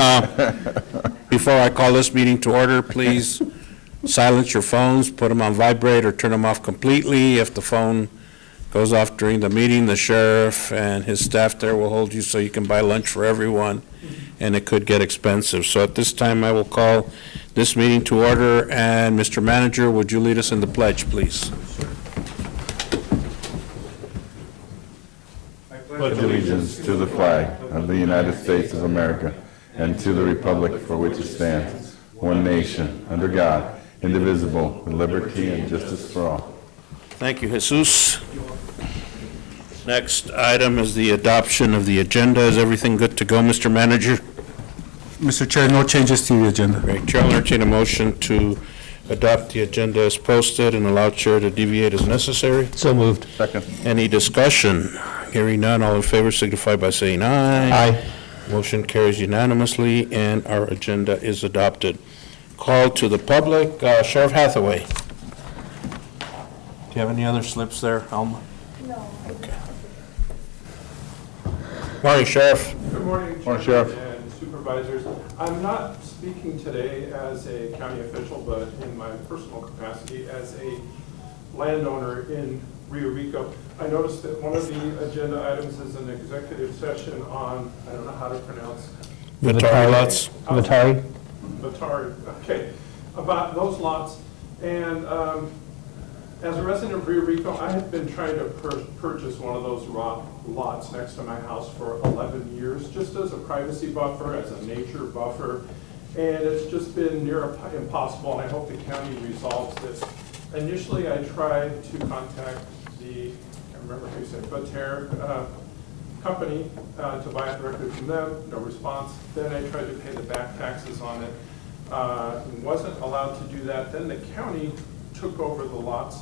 everyone, before I call this meeting to order, please silence your phones, put them on vibrate or turn them off completely. If the phone goes off during the meeting, the sheriff and his staff there will hold you so you can buy lunch for everyone, and it could get expensive. So at this time, I will call this meeting to order, and Mr. Manager, would you lead us in the pledge, please? Pledge allegiance to the flag of the United States of America and to the republic for which it stands, one nation, under God, indivisible, with liberty and justice for all. Thank you, Jesus. Next item is the adoption of the agenda. Is everything good to go, Mr. Manager? Mr. Chair, no changes to the agenda. Great. Chair will entertain a motion to adopt the agenda as posted and allow Chair to deviate as necessary. So moved. Second. Any discussion? Hearing none, all in favor signify by saying aye. Aye. Motion carries unanimously, and our agenda is adopted. Call to the public, Sheriff Hathaway. Do you have any other slips there, Alma? No. Okay. Morning, Sheriff. Good morning, Morning, Chairman Sheriff. and Supervisors. I'm not speaking today as a county official, but in my personal capacity as a landowner in Rio Rico. I noticed that one of the agenda items is an executive session on, I don't know how to pronounce. Vitari lots. Vitari? Batari, okay, about those lots. And as a resident of Rio Rico, I have been trying to purchase one of those lots next to my house for 11 years, just as a privacy buffer, as a nature buffer. And it's just been near impossible, and I hope the county resolves this. Initially, I tried to contact the, I can't remember who said, Bater company to buy it directly from them, no response. Then I tried to pay the back taxes on it, wasn't allowed to do that. Then the county took over the lots,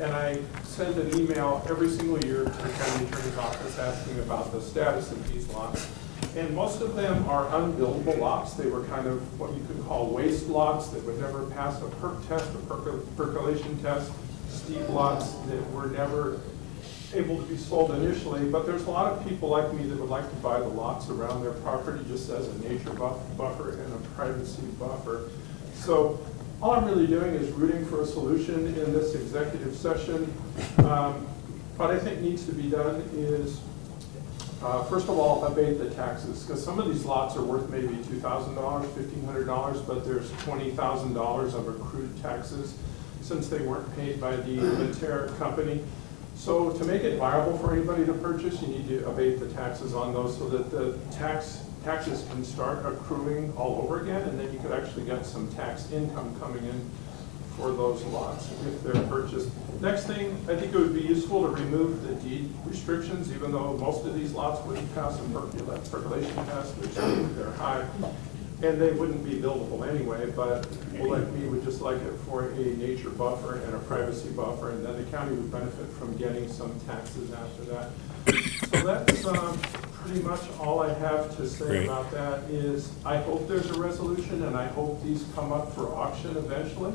and I send an email every single year to the county attorney's office asking about the status of these lots. And most of them are unbuildable lots. They were kind of what you could call waste lots that would never pass a perk test, a percolation test, steep lots that were never able to be sold initially. But there's a lot of people like me that would like to buy the lots around their property just as a nature buffer and a privacy buffer. So all I'm really doing is rooting for a solution in this executive session. What I think needs to be done is, first of all, abate the taxes, because some of these lots are worth maybe $2,000, $1,500, but there's $20,000 of accrued taxes since they weren't paid by the Bater company. So to make it viable for anybody to purchase, you need to abate the taxes on those so that the taxes can start accruing all over again, and then you could actually get some tax income coming in for those lots if they're purchased. Next thing, I think it would be useful to remove the deed restrictions, even though most of these lots wouldn't pass a percolation test, they're high, and they wouldn't be buildable anyway, but we would just like it for a nature buffer and a privacy buffer, and then the county would benefit from getting some taxes after that. So that's pretty much all I have to say Great. about that. Is I hope there's a resolution, and I hope these come up for auction eventually.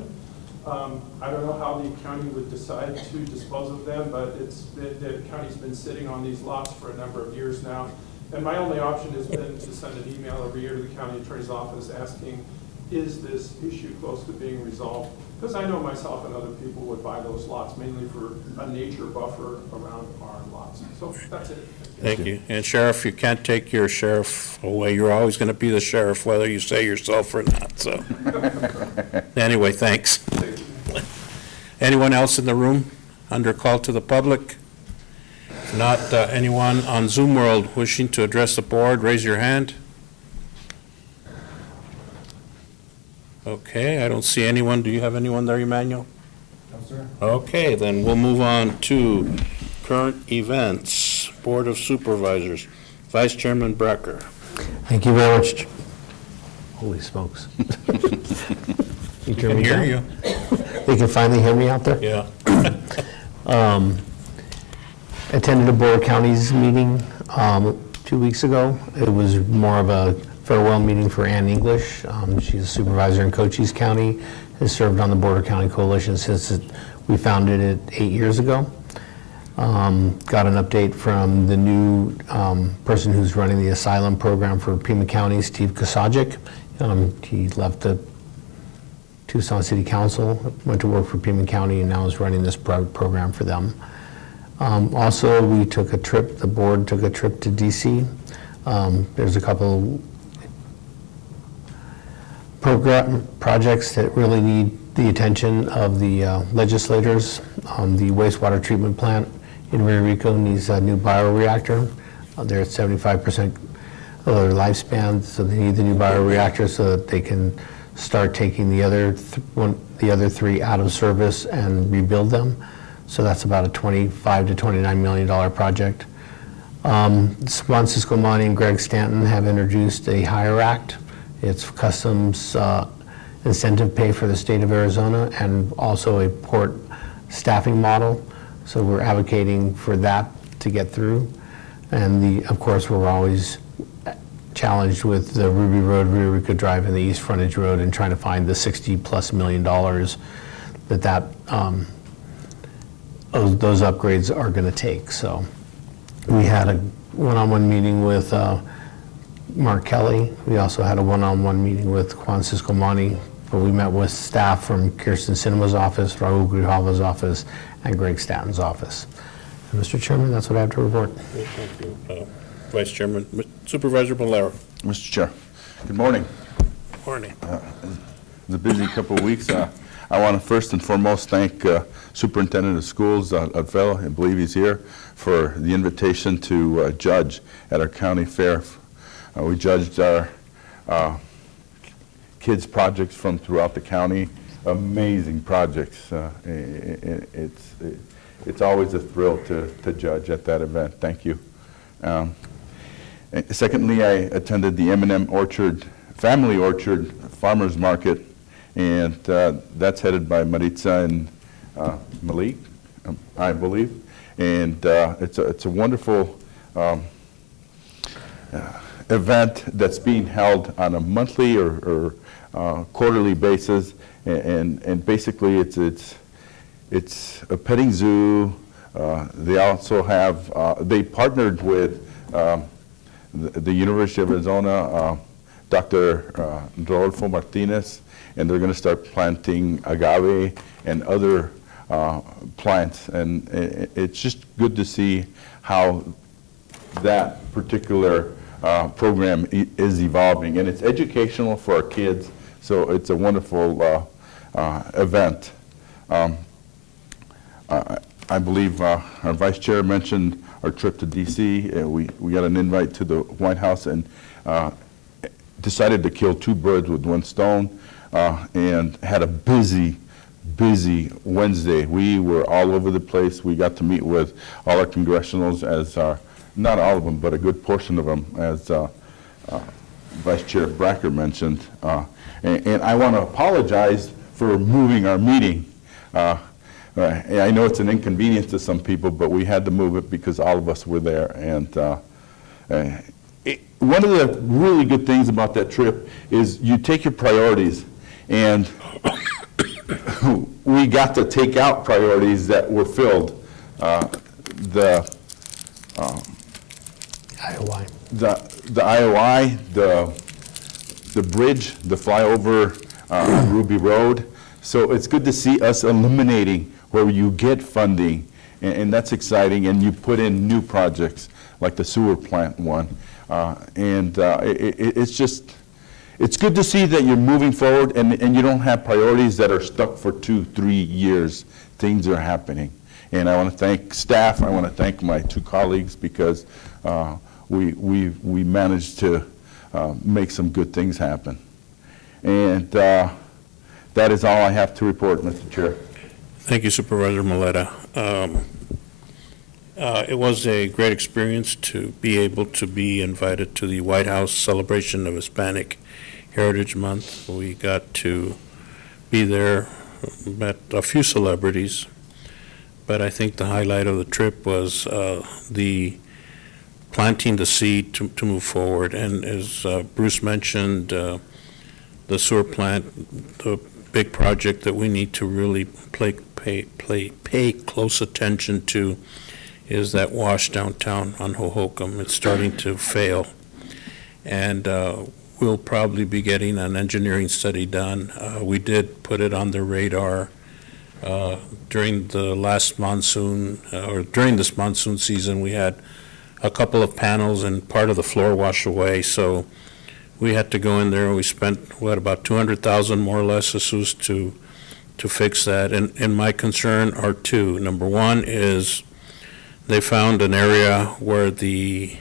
I don't know how the county would decide to dispose of them, but the county's been sitting on these lots for a number of years now. And my only option has been to send an email every year to the county attorney's office asking, is this issue close to being resolved? Because I know myself and other people would buy those lots mainly for a nature buffer around our lots. So that's it. Thank you. And Sheriff, you can't take your sheriff away. You're always going to be the sheriff, whether you say yourself or not, so. Anyway, thanks. Anyone else in the room under call to the public? If not, anyone on Zoom World wishing to address the board, raise your hand. Okay, I don't see anyone. Do you have anyone there, Emmanuel? No, sir. Okay, then we'll move on to current events. Board of Supervisors, Vice Chairman Brecker. Thank you very much. Holy smokes. You Can hear you. They can finally hear me out there? Yeah. Attended a Board of Counties meeting 2 weeks ago. It was more of a farewell meeting for Ann English. She's a supervisor in Cochise has served on the Board of County Coalition since we founded it 8 years ago. Got an update from the new person who's running the asylum program for Pima County, Steve Kosajic. He left the Tucson City Council, went to work for Pima County, and now is running this program for them. Also, we took a trip, the board took a trip to DC. There's a couple projects that really need the attention of the legislators. The wastewater treatment plant in Rio Rico needs a new bioreactor. They're at 75% of their lifespan, so they need the new bioreactor so that they can start taking the other three out of service and rebuild them. So that's about a $25 to $29 million project. Juan Ciscomani and Greg Stanton have introduced a HIRE Act. It's customs incentive pay for the state of Arizona and also a port staffing model. So we're advocating for that to get through. And of course, we're always challenged with the Ruby Road, Rio Rico Drive, and the East Frontage Road, and trying to find the $60+ million that those upgrades are going to take. So we had a one-on-one meeting with Mark Kelly. We also had a one-on-one meeting with Juan Ciscomani, but we met with staff from Kirsten Sinema's office, Raul Grijalva's office, and Greg Stanton's office. And Mr. Chairman, that's what I have to report. Thank you, Vice Chairman. Supervisor Bolero. Mr. Chair, good morning. Morning. It's a busy couple of weeks. I want to first and foremost thank Superintendent of Schools, Alfredo, I believe he's here, for the invitation to judge at our county fair. We judged our kids' projects from throughout the county, amazing projects. It's always a thrill to judge at that event. Thank you. Secondly, I attended the M&M Orchard, Family Orchard Farmers Market, and that's headed by Maritza and Malik, I believe. And it's a wonderful event that's being held on a monthly or quarterly basis, and basically it's a petting zoo. They also have they partnered with the University of Arizona, Dr. Rodolfo Martinez, and they're going to start planting agave and other plants, and it's just good to see how that particular program is evolving, and it's educational for our kids, so it's a wonderful event. I believe our Vice Chair mentioned our trip to D.C. We got an invite to the White House and decided to kill two birds with one stone, and had a busy Wednesday. We were all over the place. We got to meet with all our congressionals, as not all of them, but a good portion of them, as Vice Chair Bracker mentioned. And I want to apologize for moving our meeting. I know it's an inconvenience to some people, but we had to move it because all of us were there. And one of the really good things about that trip is you take your priorities, and we got to take out priorities that were filled. The IOI. The IOI, the bridge, the flyover on Ruby Road. So it's good to see us eliminating where you get funding, and that's exciting, and you put in new projects like the sewer plant one. It's good to see that you're moving forward, and you don't have priorities that are stuck for 2-3 years. Things are happening. And I want to thank staff. I want to thank my two colleagues, because we managed to make some good things happen. And that is all I have to report, Mr. Chair. Thank you, Supervisor Maleta. It was a great experience to be able to be invited to the White House celebration of Hispanic Heritage Month. We got to be there, met a few celebrities, but I think the highlight of the trip was the planting the seed to move forward. And as Bruce mentioned, the sewer plant, the big project that we need to really pay close attention to is that wash downtown on Hohokam. It's starting to fail. And we'll probably be getting an engineering study done. We did put it on the radar during the last monsoon, or during this monsoon season. We had a couple of panels and part of the floor wash away, so we had to go in there. We spent, about $200,000 more or less, Jesus, to fix that. And my concern are two. Number one is they found an area where the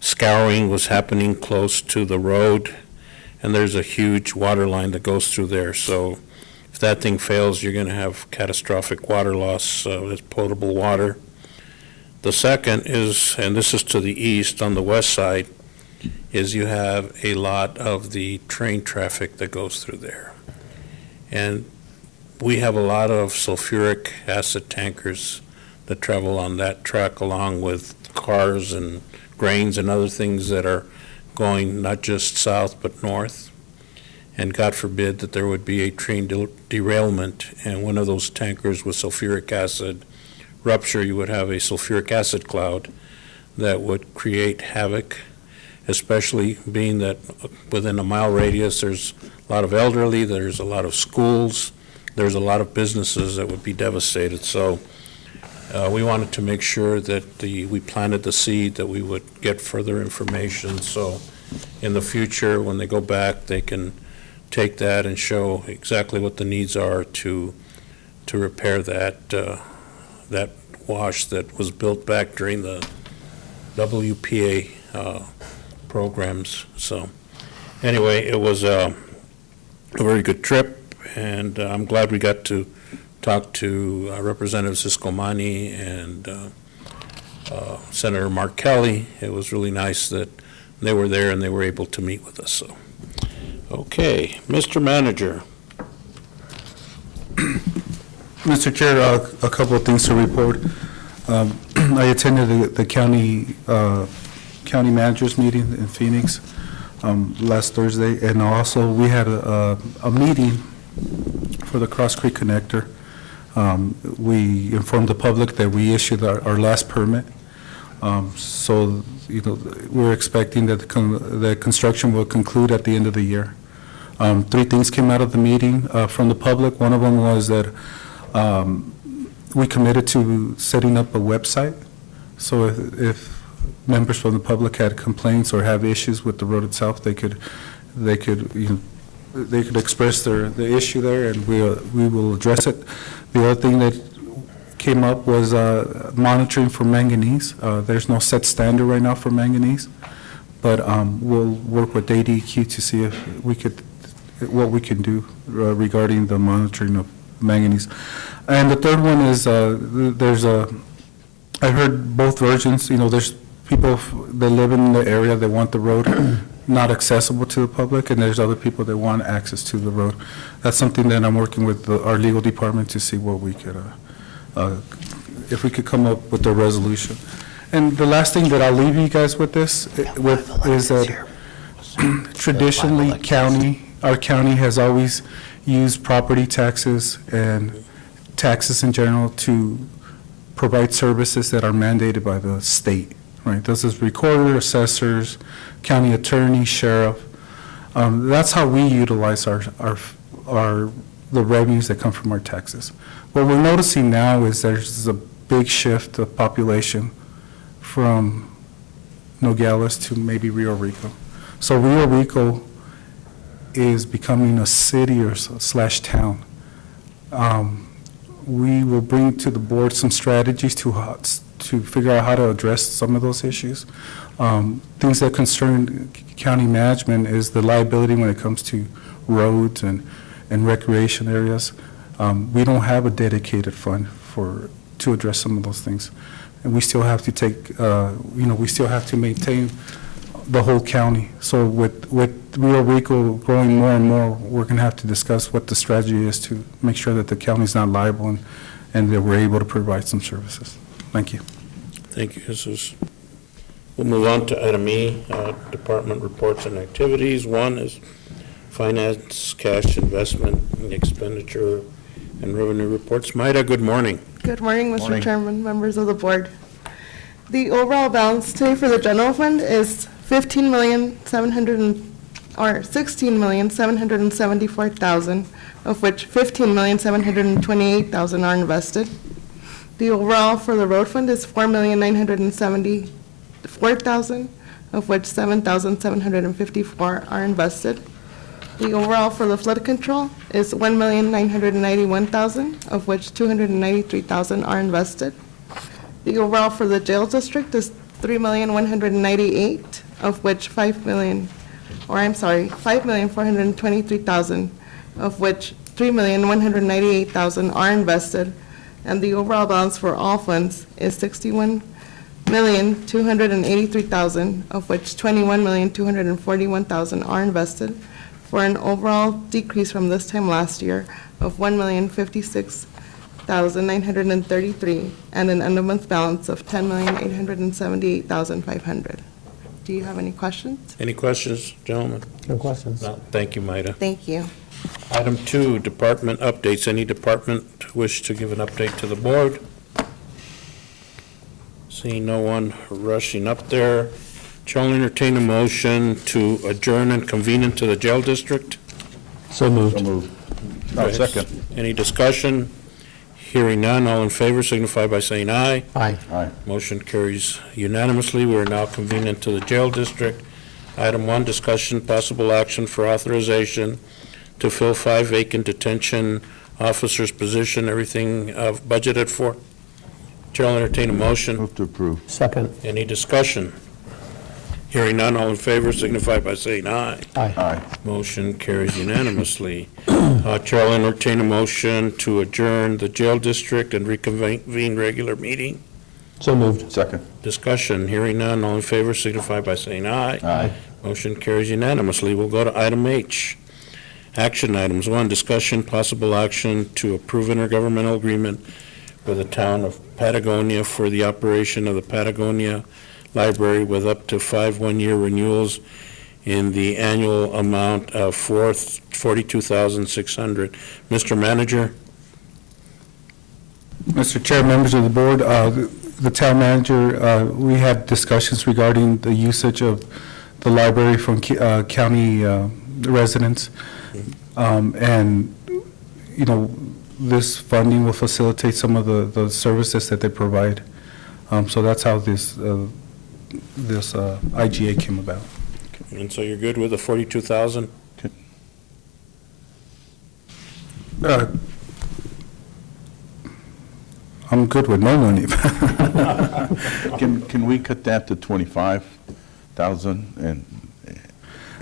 scouring was happening close to the road, and there's a huge water line that goes through there. So if that thing fails, you're going to have catastrophic water loss. It's potable water. The second is, and this is to the east on the west side, is you have a lot of the train traffic that goes through there. And we have a lot of sulfuric acid tankers that travel on that track, along with cars and grains and other things that are going not just south but north. And God forbid that there would be a train derailment and one of those tankers with sulfuric acid rupture. You would have a sulfuric acid cloud that would create havoc, especially being that within a mile radius there's a lot of elderly, there's a lot of schools, there's a lot of businesses that would be devastated. So we wanted to make sure that we planted the seed that we would get further information, so in the future when they go back they can take that and show exactly what the needs are to repair that that wash that was built back during the WPA programs. So anyway, it was a very good trip, and I'm glad we got to talk to Representative Siscomani and Senator Mark Kelly. It was really nice that they were there and they were able to meet with us. So, okay, Mr. Manager. Mr. Chair, a couple of things to report. I attended the county managers meeting in Phoenix last Thursday, and also we had a meeting for the Cross Creek Connector. We informed the public that we issued our last permit. So, we're expecting that the construction will conclude at the end of the year. Three things came out of the meeting from the public. One of them was that we committed to setting up a website. So if members from the public had complaints or have issues with the road itself, they could express the issue there, and we will address it. The other thing that came up was monitoring for manganese. There's no set standard right now for manganese, but we'll work with ADQ to see if what we can do regarding the monitoring of manganese. And the third one is I heard both versions. There's people that live in the area that want the road not accessible to the public, and there's other people that want access to the road. That's something that I'm working with our legal department to see what we could, if we could come up with a resolution. And the last thing that I'll leave you guys with is that traditionally our county has always used property taxes and taxes in general to provide services that are mandated by the state, right? This is recorder, assessors, county attorney, sheriff. That's how we utilize the revenues that come from our taxes. What we're noticing now is there's a big shift of population from Nogales to maybe Rio Rico. So Rio Rico is becoming a city or slash town. We will bring to the board some strategies to figure out how to address some of those issues. Things that concern county management is the liability when it comes to roads and recreation areas. We don't have a dedicated fund to address some of those things. And we still have to we still have to maintain the whole county. So with Rio Rico growing more and more, we're going to have to discuss what the strategy is to make sure that the county's not liable and that we're able to provide some services. Thank you. Thank you, Jesus. We'll move on to item E, department reports and activities. One is finance, cash, investment, expenditure, and revenue reports. Maida, good morning. Good morning, Mr. Chairman, members of the board. The overall balance today for the general fund is 16,774,000, of which 15,728,000 are invested. The overall for the road fund is 4,974,000, of which 7,754 are invested. The overall for the flood control is 1,991,000, of which 293,000 are invested. The overall for the jail district is 3,198,000, of which 5,423,000, of which 3,198,000 are invested. And the overall balance for all funds is 61,283,000, of which 21,241,000 are invested, for an overall decrease from this time last year of 1,056,933, and an end-of-month balance of 10,878,500. Do you have any questions? Any questions, gentlemen? No questions. No. Thank you, Maida. Thank you. Item 2, department updates. Any department wish to give an update to the board? Seeing no one rushing up there, Chair will entertain a motion to adjourn and convene into the jail district. So moved. So moved. Go ahead. Second. Any discussion? Hearing none, all in favor signify by saying aye. Aye. Aye. Motion carries unanimously. We are now convened into the jail district. Item 1, discussion, possible action for authorization to fill 5 vacant detention officers' position, everything budgeted for. Chair will entertain a motion. Move to approve. Second. Any discussion? Hearing none, all in favor signify by saying aye. Aye. Aye. Motion carries unanimously. Chair will entertain a motion to adjourn the jail district and reconvene regular meeting. So moved. Second. Discussion, hearing none, all in favor signify by saying aye. Aye. Motion carries unanimously. We'll go to item H. Action items. 1, discussion, possible action to approve intergovernmental agreement with the town of Patagonia for the operation of the Patagonia Library with up to 5 one-year renewals in the annual amount of $42,600. Mr. Manager? Mr. Chair, members of the board, the town manager, we had discussions regarding the usage of the library from county residents. And, you know, this funding will facilitate some of the services that they provide. So that's how this IGA came about. And so you're good with the 42,000? I'm good with no money. Can we cut that to 25,000 and,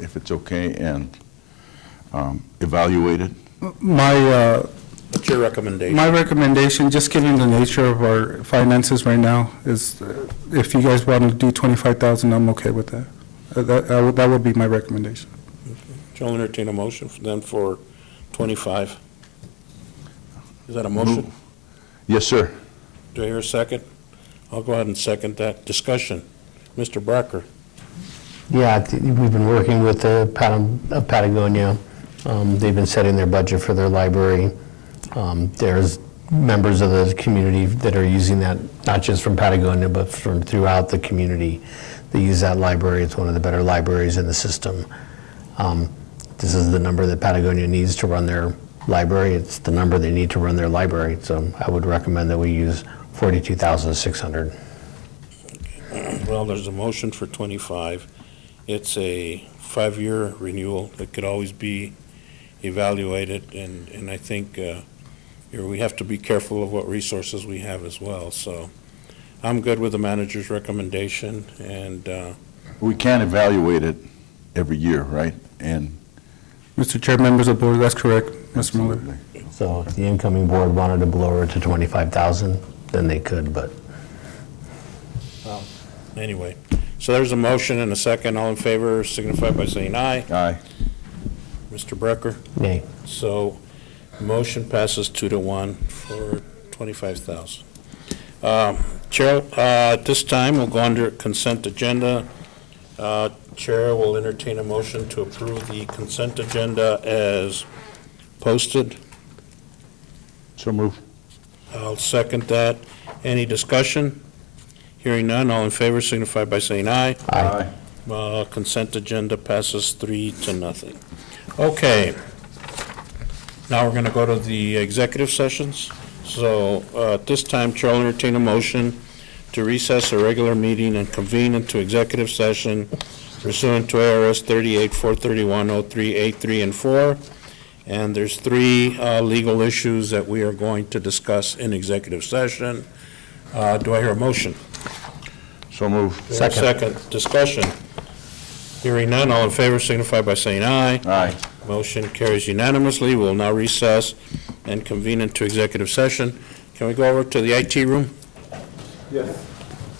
if it's okay, and evaluate it? What's your recommendation? My recommendation, just given the nature of our finances right now, is if you guys want to do 25,000, I'm okay with that. That would be my recommendation. Chair will entertain a motion then for 25. Is that a motion? Yes, sir. Do I hear a second? I'll go ahead and second that. Discussion. Mr. Barker? Yeah, we've been working with the Patagonia. They've been setting their budget for their library. There's members of the community that are using that, not just from Patagonia, but from throughout the community. They use that library. It's one of the better libraries in the system. This is the number that Patagonia needs to run their library. It's the number they need to run their library. So I would recommend that we use $42,600. Well, there's a motion for 25. It's a 5-year renewal that could always be evaluated, and I think we have to be careful of what resources we have as well. So I'm good with the manager's recommendation, and We can evaluate it every year, right? And Mr. Chair, members of the board, that's correct, Mr. Miller. So if the incoming board wanted to blow it to 25,000, then they could, but anyway. So there's a motion and a second. All in favor signify by saying aye. Aye. Mr. Brecker? nay. So motion passes 2-1 for 25,000. Chair, at this time, we'll go under consent agenda. Chair will entertain a motion to approve the consent agenda as posted. So move. I'll second that. Any discussion? Hearing none, all in favor signify by saying aye. Aye. Consent agenda passes 3-0. Okay. Now we're going to go to the executive sessions. So at this time, Chair will entertain a motion to recess a regular meeting and convene into executive session pursuant to ARS 38-431-03A3 and 4. And there's 3 legal issues that we are going to discuss in executive session. Do I hear a motion? So move. Do I hear a second. Discussion. Hearing none, all in favor signify by saying aye. Aye. Motion carries unanimously. We'll now recess and convene into executive session. Can we go over to the IT room? Yes.